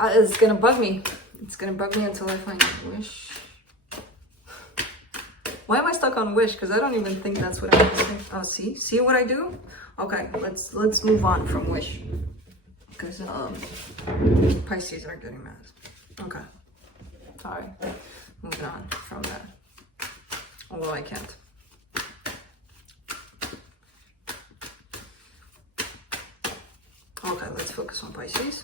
It's gonna bug me. It's gonna bug me until I find it. Wish. Why am I stuck on wish? Because I don't even think that's what I'm saying. Oh, see what I do? Okay, let's move on from wish. Because Pisces are getting mad. Okay. Alright. Moving on from that. Although I can't. Okay, let's focus on Pisces.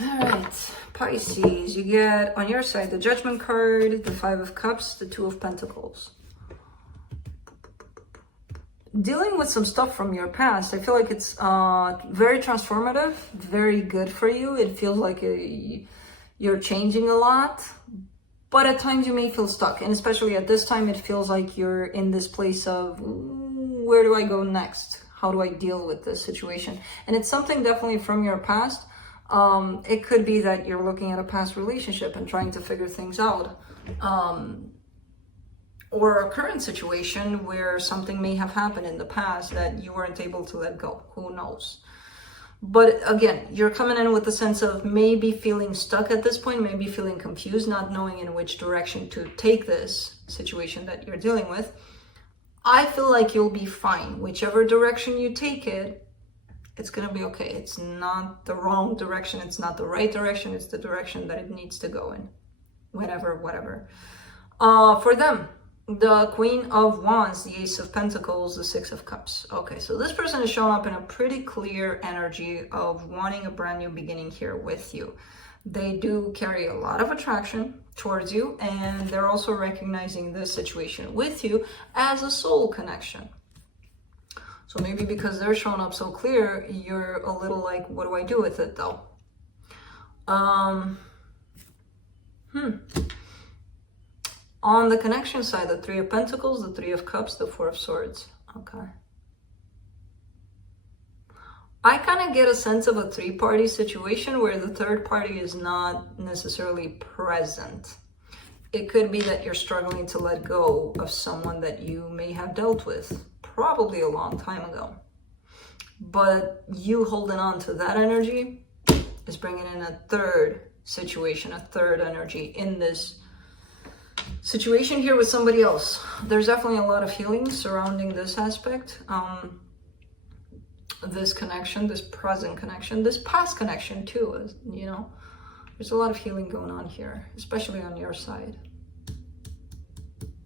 Alright, Pisces, you get on your side the Judgment card, the Five of Cups, the Two of Pentacles. Dealing with some stuff from your past, I feel like it's very transformative, very good for you. It feels like you're changing a lot, but at times you may feel stuck. And especially at this time, it feels like you're in this place of, where do I go next? How do I deal with this situation? And it's something definitely from your past. It could be that you're looking at a past relationship and trying to figure things out. Or a current situation where something may have happened in the past that you weren't able to let go. Who knows? But again, you're coming in with the sense of maybe feeling stuck at this point, maybe feeling confused, not knowing in which direction to take this situation that you're dealing with. I feel like you'll be fine. Whichever direction you take it, it's going to be okay. It's not the wrong direction. It's not the right direction. It's the direction that it needs to go in. Whatever. For them, the Queen of Wands, the Ace of Pentacles, the Six of Cups. Okay, so this person is showing up in a pretty clear energy of wanting a brand new beginning here with you. They do carry a lot of attraction towards you, and they're also recognizing this situation with you as a soul connection. So maybe because they're showing up so clear, you're a little like, what do I do with it though? On the connection side, the Three of Pentacles, the Three of Cups, the Four of Swords. Okay. I kind of get a sense of a three-party situation where the third party is not necessarily present. It could be that you're struggling to let go of someone that you may have dealt with probably a long time ago. But you holding on to that energy is bringing in a third situation, a third energy in this situation here with somebody else. There's definitely a lot of healing surrounding this aspect, this connection, this present connection, this past connection too. You know, there's a lot of healing going on here, especially on your side.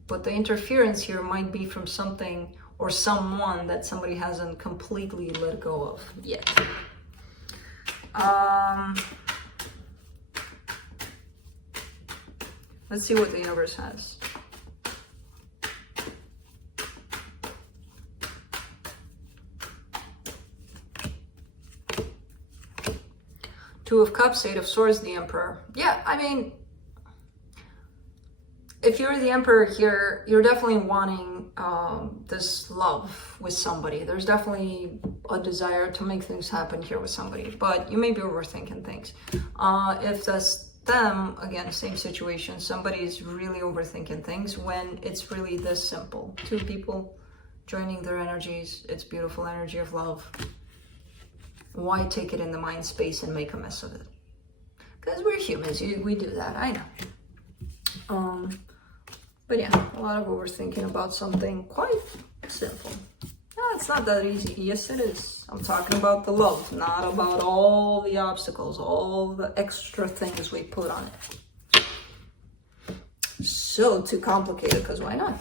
But the interference here might be from something or someone that somebody hasn't completely let go of yet. Let's see what the universe has. Two of Cups, Eight of Swords, the Emperor. Yeah, I mean, if you're the Emperor here, you're definitely wanting this love with somebody. There's definitely a desire to make things happen here with somebody, but you may be overthinking things. If that's them, again, same situation. Somebody's really overthinking things when it's really this simple. Two people joining their energies. It's beautiful energy of love. Why take it in the mind space and make a mess of it? Because we're humans. We do that. I know. But yeah, a lot of overthinking about something quite simple. No, it's not that easy. Yes, it is. I'm talking about the love, not about all the obstacles, all the extra things we put on it. So, too complicated, because why not?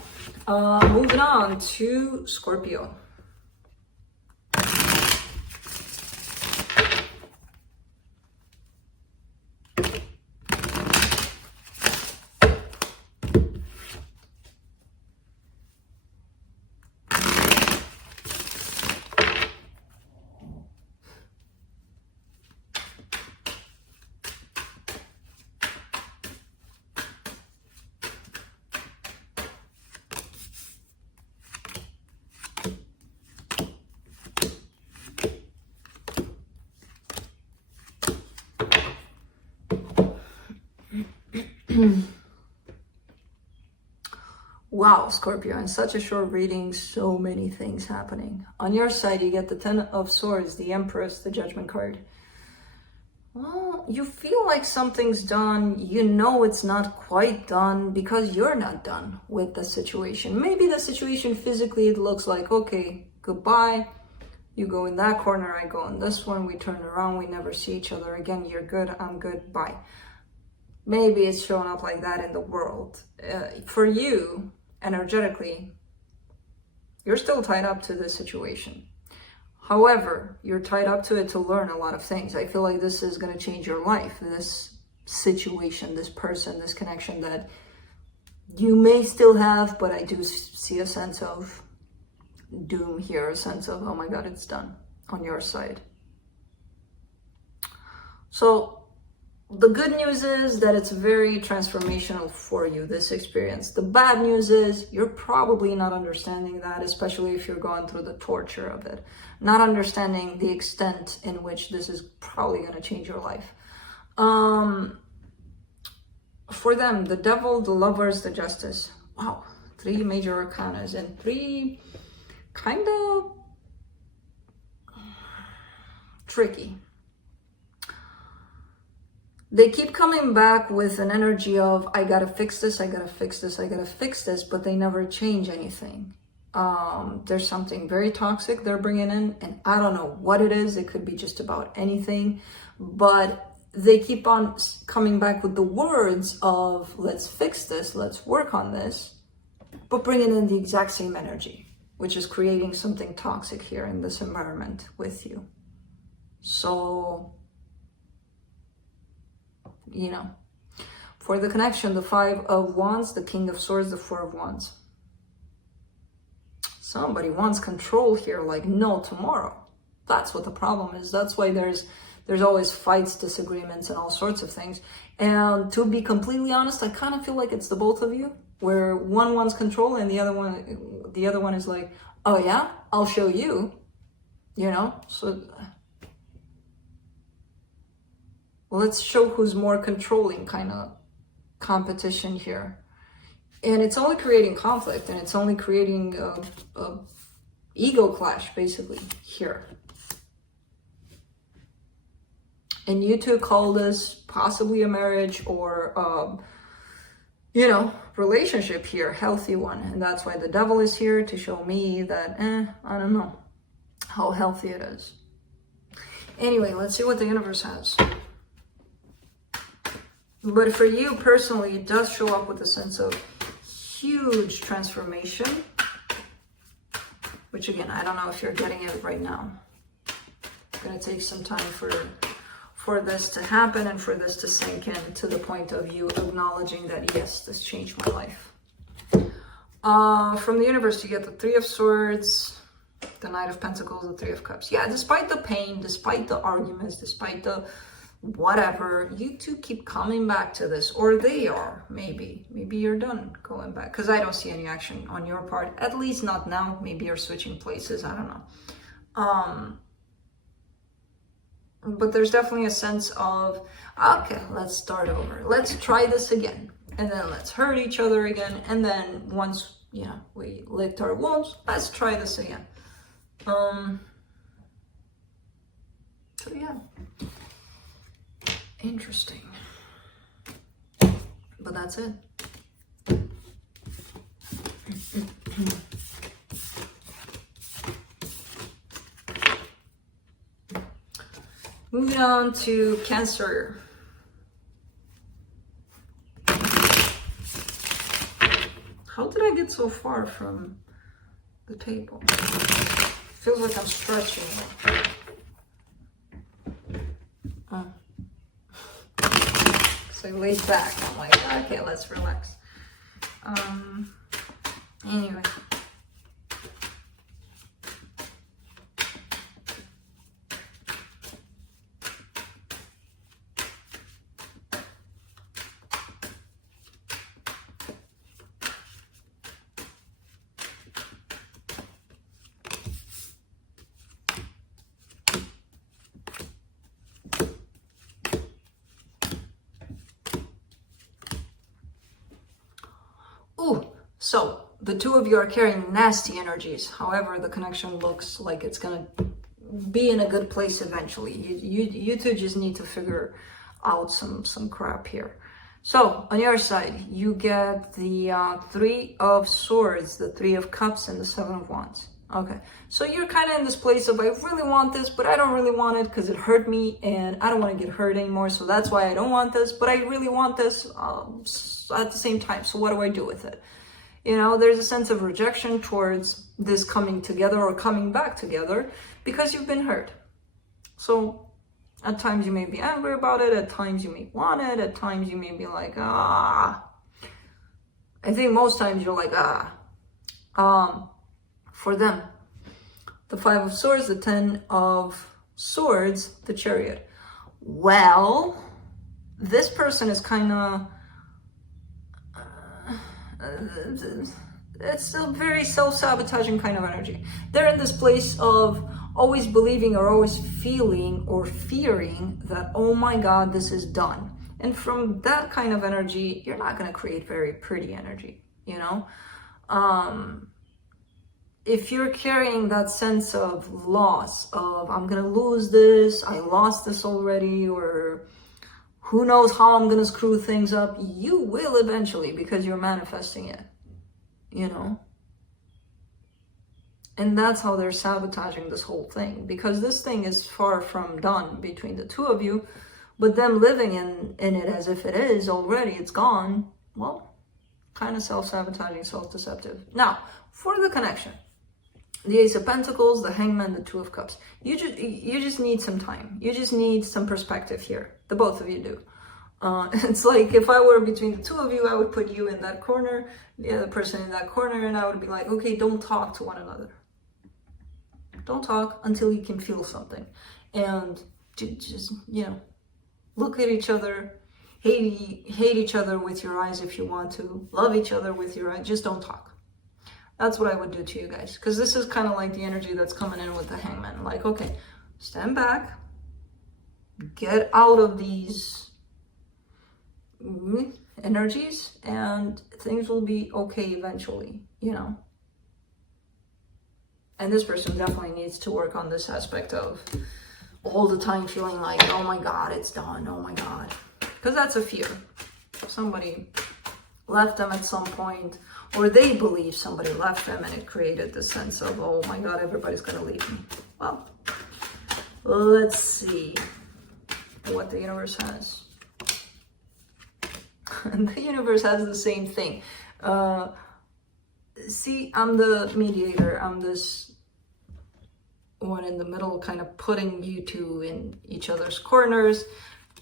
Moving on to Scorpio. Wow, Scorpio, in such a short reading, so many things happening. On your side, you get the Ten of Swords, the Empress, the Judgment card. Well, you feel like something's done. You know it's not quite done because you're not done with the situation. Maybe the situation physically, it looks like, okay, goodbye. You go in that corner, I go in this one. We turn around, we never see each other again. You're good, I'm good, bye. Maybe it's showing up like that in the world. For you, energetically, you're still tied up to this situation. However, you're tied up to it to learn a lot of things. I feel like this is going to change your life. This situation, this person, this connection that you may still have, but I do see a sense of doom here, a sense of, oh my God, it's done on your side. So the good news is that it's very transformational for you, this experience. The bad news is you're probably not understanding that, especially if you're going through the torture of it. Not understanding the extent in which this is probably going to change your life. For them, the devil, the lovers, the justice. Wow, 3 major arcanas and 3 kind of tricky. They keep coming back with an energy of, I gotta fix this, I gotta fix this, I gotta fix this, but they never change anything. There's something very toxic they're bringing in, and I don't know what it is. It could be just about anything, but they keep on coming back with the words of, let's fix this, let's work on this, but bringing in the exact same energy, which is creating something toxic here in this environment with you. So, you know, for the connection, the 5 of Wands, the King of Swords, the 4 of Wands. Somebody wants control here, like no tomorrow. That's what the problem is. That's why there's always fights, disagreements, and all sorts of things. And to be completely honest, I kind of feel like it's the both of you, where one wants control and the other one is like, oh yeah, I'll show you, you know? So let's show who's more controlling kind of competition here. And it's only creating conflict, and it's only creating a ego clash, basically, here. And you two call this possibly a marriage or, you know, relationship here, healthy one. And that's why the devil is here, to show me that, I don't know how healthy it is. Anyway, let's see what the universe has. But for you personally, it does show up with a sense of huge transformation, which again, I don't know if you're getting it right now. It's going to take some time for this to happen and for this to sink in, to the point of you acknowledging that, yes, this changed my life. From the universe, you get the 3 of Swords, the Knight of Pentacles, the 3 of Cups. Yeah, despite the pain, despite the arguments, despite the whatever, you two keep coming back to this, or they are. Maybe you're done going back, because I don't see any action on your part, at least not now. Maybe you're switching places, I don't know. But there's definitely a sense of, okay, let's start over, let's try this again, and then let's hurt each other again, and then once, you know, we licked our wounds, let's try this again. So yeah, interesting. But that's it. Moving on to Cancer. How did I get so far from the table? Feels like I'm stretching. Oh. So I laid back. I'm like, okay, let's relax. Anyway. So the two of you are carrying nasty energies. However, the connection looks like it's gonna be in a good place eventually. You two just need to figure out some crap here. So on your side, you get the 3 of Swords, the 3 of Cups, and the 7 of Wands. Okay, so you're kind of in this place of, I really want this, but I don't really want it because it hurt me and I don't want to get hurt anymore. So that's why I don't want this, but I really want this at the same time. So what do I do with it? You know, there's a sense of rejection towards this coming together or coming back together because you've been hurt. So at times you may be angry about it. At times you may want it. At times you may be like, ah. I think most times you're like, ah. For them, the 5 of Swords, the 10 of Swords, the Chariot. Well, this person is kind of, it's a very self-sabotaging kind of energy. They're in this place of always believing or always feeling or fearing that, oh my God, this is done. And from that kind of energy, you're not going to create very pretty energy, you know? If you're carrying that sense of loss, of I'm going to lose this, I lost this already, or who knows how I'm going to screw things up, you will eventually, because you're manifesting it, you know? And that's how they're sabotaging this whole thing, because this thing is far from done between the two of you, but them living in it as if it is already, it's gone, well, kind of self-sabotaging, self-deceptive. Now, for the connection, the Ace of Pentacles, the Hangman, the Two of Cups. You just need some time. You just need some perspective here. The both of you do. It's like if I were between the two of you, I would put you in that corner, the other person in that corner, and I would be like, okay, don't talk to one another. Don't talk until you can feel something. And just, you know, look at each other, hate each other with your eyes if you want to, love each other with your eyes, just don't talk. That's what I would do to you guys, because this is kind of like the energy that's coming in with the Hangman. Like, okay, stand back, get out of these energies, and things will be okay eventually, you know. And this person definitely needs to work on this aspect of all the time feeling like, oh my God, it's done, oh my God. Because that's a fear. Somebody left them at some point, or they believe somebody left them, and it created this sense of, oh my God, everybody's gonna leave me. Well, let's see what the universe has. And the universe has the same thing. See, I'm the mediator. I'm this one in the middle, kind of putting you two in each other's corners.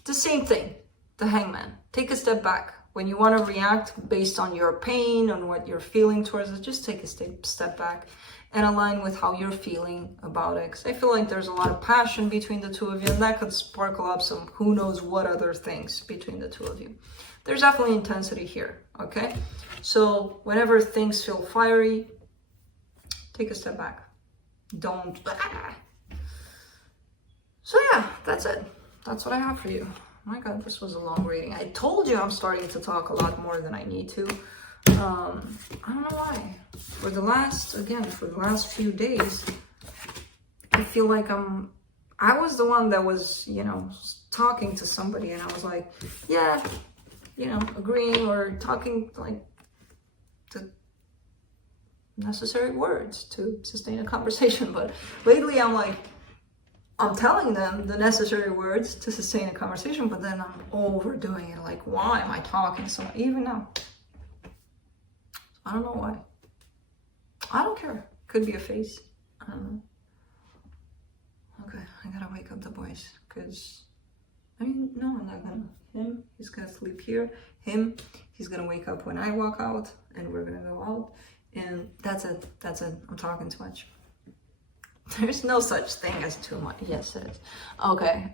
The same thing, the Hangman. Take a step back. When you want to react based on your pain, on what you're feeling towards it, just take a step back and align with how you're feeling about it. Because I feel like there's a lot of passion between the two of you, and that could sparkle up some who knows what other things between the two of you. There's definitely intensity here, okay? So whenever things feel fiery, take a step back. Don't. So yeah, that's it. That's what I have for you. Oh my God, this was a long reading. I told you I'm starting to talk a lot more than I need to. I don't know why. For the last few days, I feel like I was the one that was, you know, talking to somebody, and I was like, yeah, you know, agreeing or talking like the necessary words to sustain a conversation. But lately I'm like, I'm telling them the necessary words to sustain a conversation, but then I'm overdoing it. Like, why am I talking so much? Even now. I don't know why. I don't care. Could be a phase. I don't know. Okay, I gotta wake up the boys, because, I mean, no, I'm not gonna. Him, he's gonna sleep here. Him, he's gonna wake up when I walk out, and we're gonna go out. And that's it. That's it. I'm talking too much. There's no such thing as too much. Yes, it is. Okay.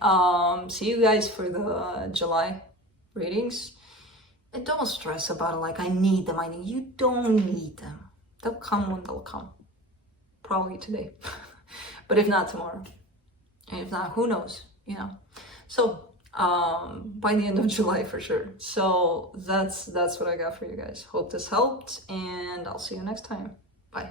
See you guys for the July readings. And don't stress about it like I need them. You don't need them. They'll come when they'll come. Probably today. But if not, tomorrow. And if not, who knows? You know. So by the end of July for sure. So that's what I got for you guys. Hope this helped, and I'll see you next time. Bye.